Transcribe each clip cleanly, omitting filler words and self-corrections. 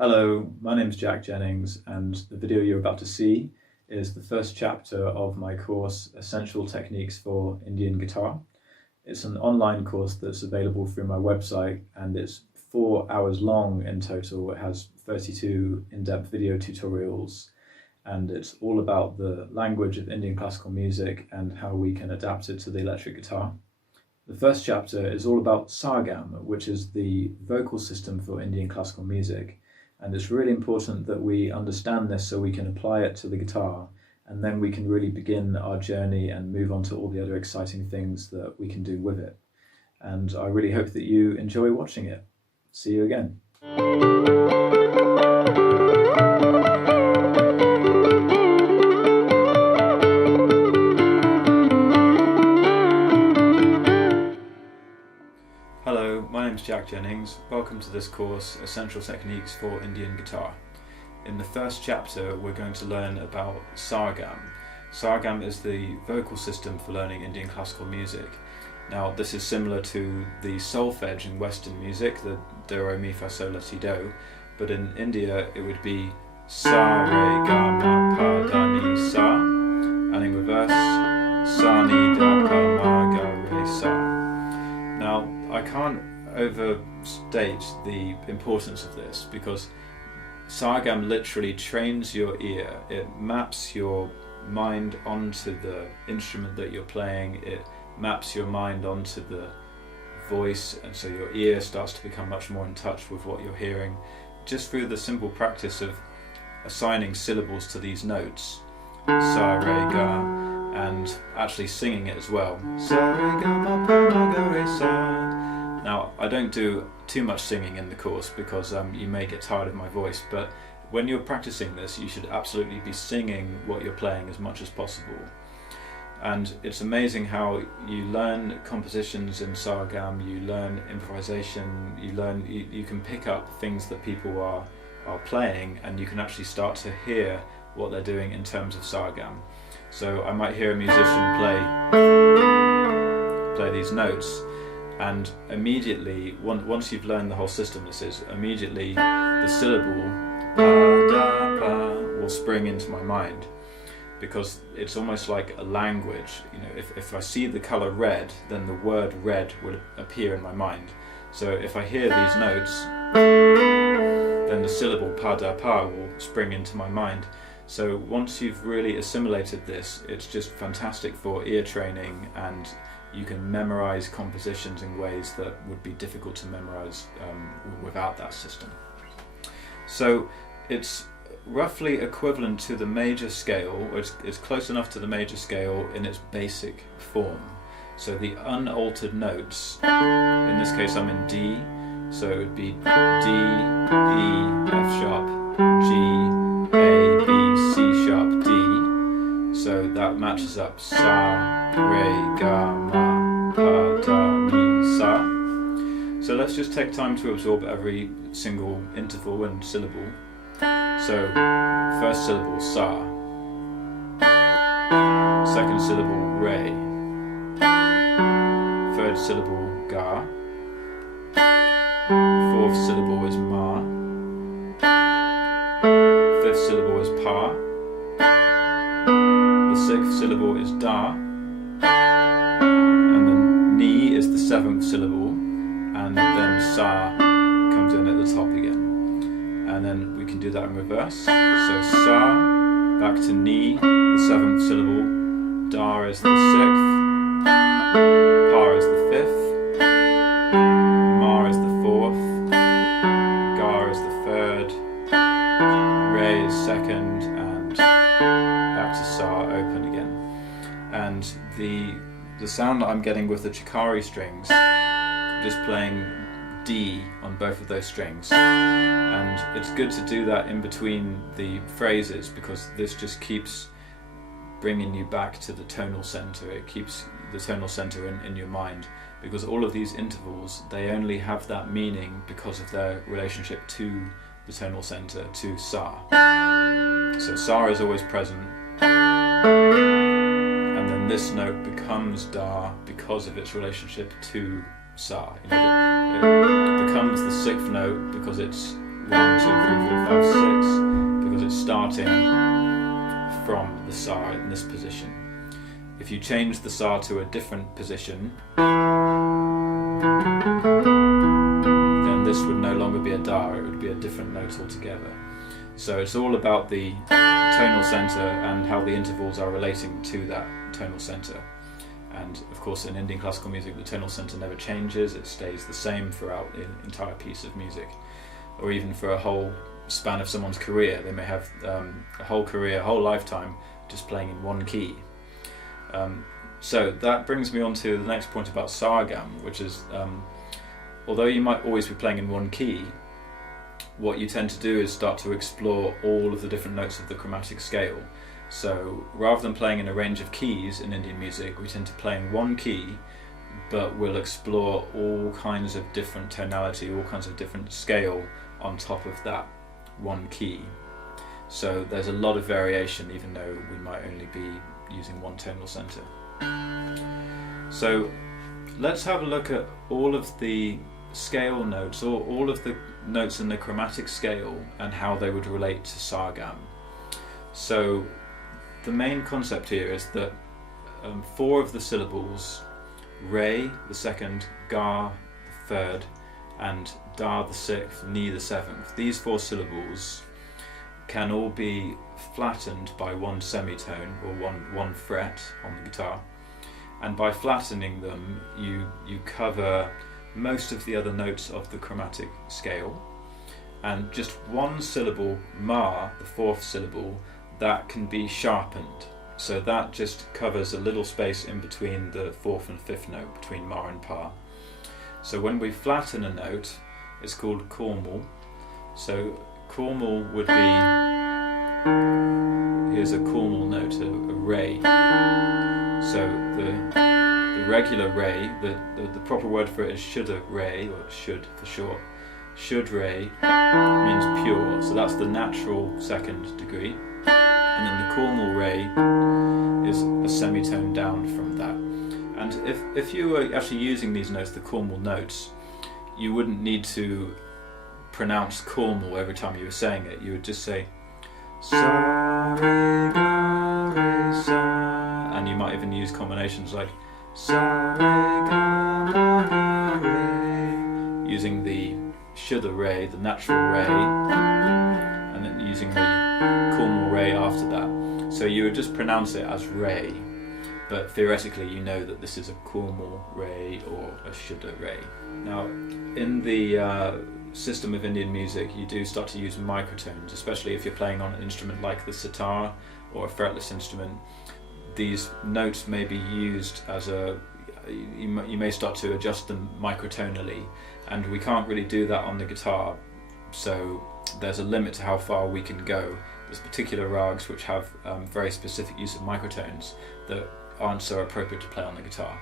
Hello, my name is Jack Jennings, and the video you're about to see is the first chapter of my course, Essential Techniques for Indian Guitar. It's an online course that's available through my website, and it's 4 hours long in total. It has 32 in-depth video tutorials, and it's all about the language of Indian classical music and how we can adapt it to the electric guitar. The first chapter is all about sargam, which is the vocal system for Indian classical music. And it's really important that we understand this so we can apply it to the guitar, and then we can really begin our journey and move on to all the other exciting things that we can do with it. And I really hope that you enjoy watching it. See you again. Hello, my name is Jack Jennings. Welcome to this course, Essential Techniques for Indian Guitar. In the first chapter, we're going to learn about sargam. Sargam is the vocal system for learning Indian classical music. Now, this is similar to the solfege in Western music, the do, re, mi, fa, sol, la, si, do, but in India it would be sa, re, ga, ma, pa, da, ni, sa, and in reverse, sa, ni, da, pa, ma, ga, re, sa. Now, I can't overstate the importance of this because sargam literally trains your ear. It maps your mind onto the instrument that you're playing. It maps your mind onto the voice, and so your ear starts to become much more in touch with what you're hearing just through the simple practice of assigning syllables to these notes, sa, re, ga, and actually singing it as well. Sa, re, ga, ma, pa, ma, ga, re, sa. Now, I don't do too much singing in the course because you may get tired of my voice, but when you're practicing this, you should absolutely be singing what you're playing as much as possible. And it's amazing how you learn compositions in sargam, you learn improvisation, you can pick up things that people are playing, and you can actually start to hear what they're doing in terms of sargam. So I might hear a musician play these notes, and immediately, once you've learned the whole system, immediately the syllable pa, da, pa will spring into my mind, because it's almost like a language. You know, if I see the colour red, then the word red will appear in my mind. So if I hear these notes, then the syllable pa, da, pa will spring into my mind. So once you've really assimilated this, it's just fantastic for ear training, and you can memorize compositions in ways that would be difficult to memorize without that system. So it's roughly equivalent to the major scale, or it's close enough to the major scale in its basic form. So the unaltered notes, in this case I'm in D, so it would be D, E, F sharp, G, A, B, C sharp, D. So that matches up sa, re, ga, ma, pa, da, ni, sa. So let's just take time to absorb every single interval and syllable. So, first syllable sa, second syllable re, third syllable ga, fourth syllable is ma, fifth syllable is pa, the sixth syllable is da, and then ni is the seventh syllable, and then sa comes in at the top again. And then we can do that in reverse. So sa, back to ni, the seventh syllable, da is the sixth, pa is the fifth, ma is the fourth, ga is the third, re is second, and back to sa, open again. And the sound that I'm getting with the Chakir strings, just playing D on both of those strings, and it's good to do that in between the phrases because this just keeps bringing you back to the tonal center. It keeps the tonal center in your mind, because all of these intervals, they only have that meaning because of their relationship to the tonal center, to sa. So sa is always present, and then this note becomes da because of its relationship to sa. You know, it becomes the sixth note because it's because it's starting from the sa in this position. If you change the sa to a different position, then this would no longer be a da, it would be a different note altogether. So it's all about the tonal centre and how the intervals are relating to that tonal centre. And of course in Indian classical music the tonal centre never changes, it stays the same throughout the entire piece of music. Or even for a whole span of someone's career, they may have a whole career, a whole lifetime just playing in one key. So that brings me on to the next point about sargam, which is although you might always be playing in one key, what you tend to do is start to explore all of the different notes of the chromatic scale. So rather than playing in a range of keys in Indian music, we tend to play in one key, but we'll explore all kinds of different tonality, all kinds of different scale on top of that one key. So there's a lot of variation even though we might only be using one tonal centre. So let's have a look at all of the scale notes, or all of the notes in the chromatic scale, and how they would relate to sargam. So the main concept here is that 4 of the syllables, re the second, ga the third, and da the sixth, ni the seventh, these 4 syllables can all be flattened by one semitone, or one fret on the guitar, and by flattening them you cover most of the other notes of the chromatic scale, and just one syllable, ma, the 4th syllable, that can be sharpened. So that just covers a little space in between the 4th and 5th note, between ma and pa. So when we flatten a note, it's called kormal. So kormal would be, here's a kormal note, a re. So the regular re, the proper word for it is shuddha re, or shud for short. Shud re means pure, so that's the natural 2nd degree. And then the kormal re is a semitone down from that. And if you were actually using these notes, the kormal notes, you wouldn't need to pronounce kormal every time you were saying it. You would just say sa, re, ga, re, sa, and you might even use combinations like sa, re, ga, re, using the shuddha re, the natural re, and then using the kormal re after that. So you would just pronounce it as re, but theoretically you know that this is a kormal re or a shuddha re. Now in the system of Indian music you do start to use microtones, especially if you're playing on an instrument like the sitar or a fretless instrument. These notes may be used as you may start to adjust them microtonally, and we can't really do that on the guitar, so there's a limit to how far we can go. There's particular rags which have very specific use of microtones that aren't so appropriate to play on the guitar.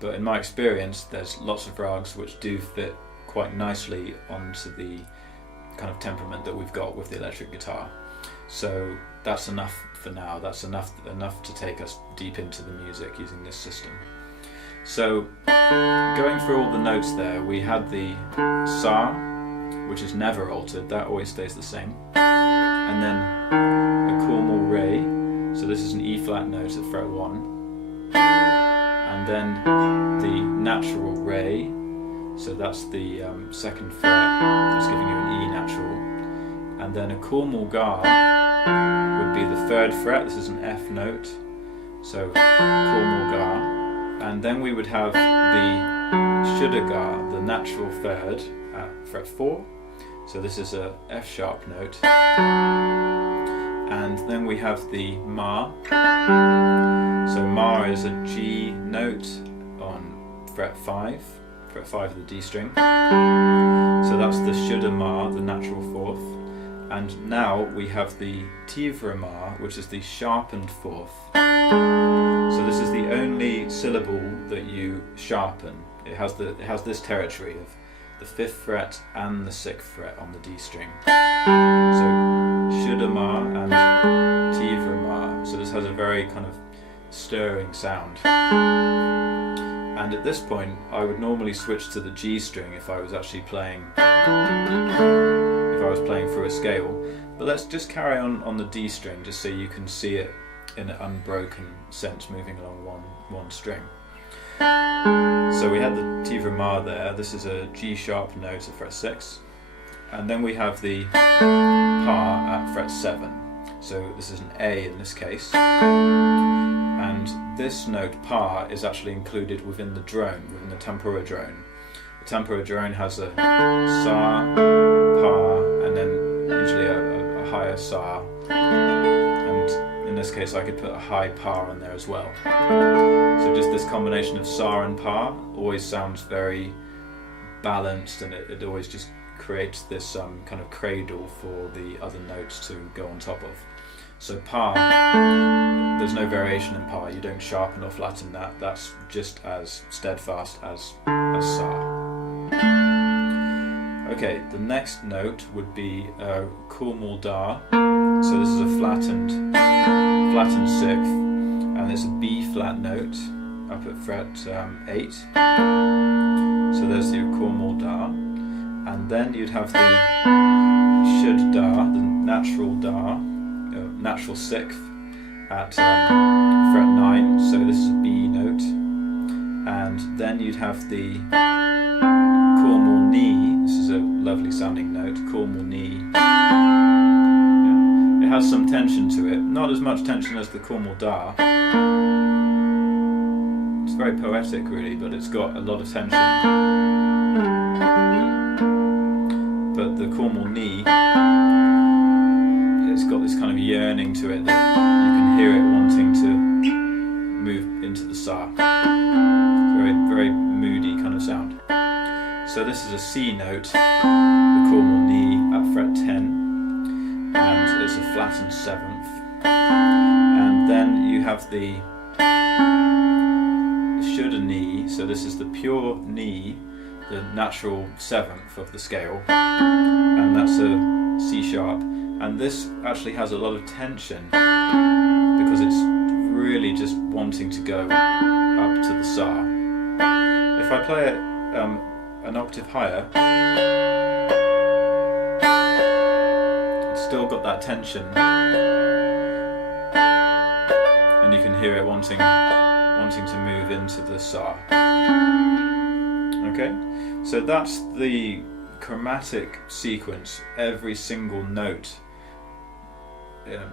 But in my experience, there's lots of rags which do fit quite nicely onto the kind of temperament that we've got with the electric guitar. So that's enough for now. That's enough to take us deep into the music using this system. So going through all the notes there, we had the sa, which is never altered, that always stays the same. And then a kormal re, so this is an E flat note at fret 1. And then the natural re, so that's the 2nd fret, that's giving you an E natural. And then a kormal ga would be the 3rd fret, this is an F note, so kormal ga. And then we would have the shuddha ga, the natural 3rd at fret 4, so this is a F sharp note. And then we have the ma, so ma is a G note on fret 5 of the D string, so that's the shuddha ma, the natural 4th. And now we have the tivra ma, which is the sharpened 4th. So this is the only syllable that you sharpen. It has this territory of the 5th fret and the 6th fret on the D string. So shuddha ma and tivra ma. So this has a very kind of stirring sound. And at this point I would normally switch to the G string if I was actually playing, if I I was playing through a scale. But let's just carry on the D string, just so you can see it in an unbroken sense, moving along one string. So we had the Tivra Ma there. This is a G sharp note at fret 6, and then we have the Pa at fret 7. So this is an A in this case, and this note Pa is actually included within the drone, within the tempura drone. The tempura drone has a Sa, Pa, and then usually a higher Sa, and in this case I could put a high Pa on there as well. So just this combination of Sa and Pa always sounds very balanced, and it always just creates this kind of cradle for the other notes to go on top of. So Pa, there's no variation in Pa, you don't sharpen or flatten that, that's just as steadfast as Sa. Okay, the next note would be Kurmal Da. So this is a flattened sixth, and it's a B flat note up at fret 8. So there's the Kurmal Da, and then you'd have the Shud Da, the natural sixth at fret 9. So this is a B note, and then you'd have the Kurmal Ni. This is a lovely sounding note, Kurmal Ni. It has some tension to it, not as much tension as the Kurmal Da. It's very poetic really, but it's got a lot of tension. But the Kurmal Ni, it's got this kind of yearning to it that you can hear it wanting to move into the Sa. Very, very moody kind of sound. So this is a C note, the Kurmal Ni at fret 10, and it's a flattened 7th. And then you have the Shuddha Ni, so this is the pure Ni, the natural 7th of the scale, and that's a C sharp. And this actually has a lot of tension because it's really just wanting to go up to the Sa. If I play it an octave higher, it's still got that tension, and you can hear it wanting to move into the Sa. Okay, so that's the chromatic sequence, every single note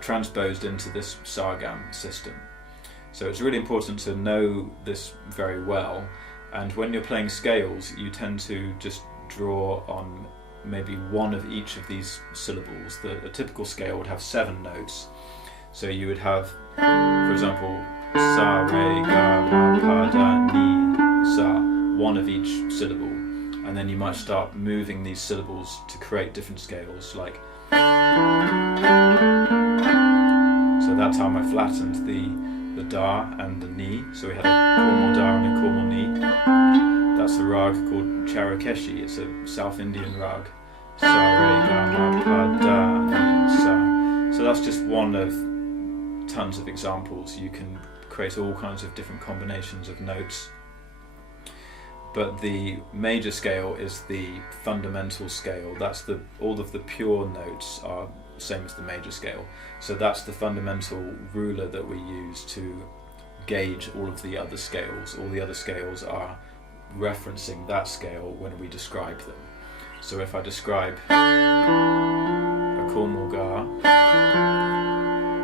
transposed into this sargam system. So it's really important to know this very well, and when you're playing scales you tend to just draw on maybe one of each of these syllables. A typical scale would have 7 notes, so you would have, for example, Sa, Re, Ga, Ma, Pa, Da, Ni, Sa, one of each syllable, and then you might start moving these syllables to create different scales, like. So that's how I flattened the Da and the Ni. So we had a Kurmal Da and a Kurmal Ni. That's a raag called Charukeshi. It's a South Indian raag. Sa, Re, Ga, Ma, Pa, Da, Ni, Sa. So that's just one of tons of examples. You can create all kinds of different combinations of notes. But the major scale is the fundamental scale. That's all of the pure notes are same as the major scale. So that's the fundamental ruler that we use to gauge all of the other scales. All the other scales are referencing that scale when we describe them. So if I describe a Kurmal Ga,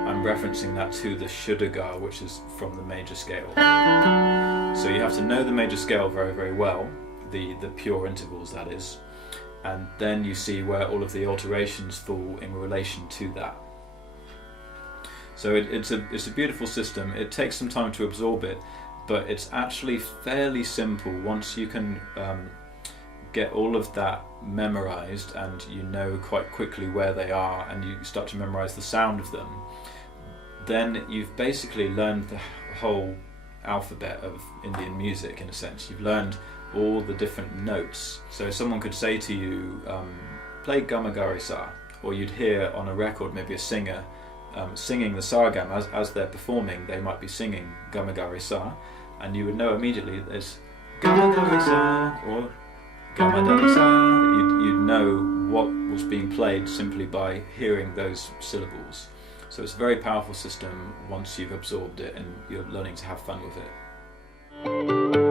I'm referencing that to the Shuddha Ga, which is from the major scale. So you have to know the major scale very, very well, the pure intervals that is, and then you see where all of the alterations fall in relation to that. So it's a beautiful system. It takes some time to absorb it, but it's actually fairly simple once you can get all of that memorized, and you know quite quickly where they are, and you start to memorize the sound of them. Then you've basically learned the whole alphabet of Indian music in a sense. You've learned all the different notes. So someone could say to you, play Guitarist, or you'd hear on a record maybe a singer singing the sargam as they're performing. They might be singing Guitarist, and you would know immediately that it's Guitarist or Guitarist. You'd know what was being played simply by hearing those syllables. So it's a very powerful system once you've absorbed it and you're learning to have fun with it.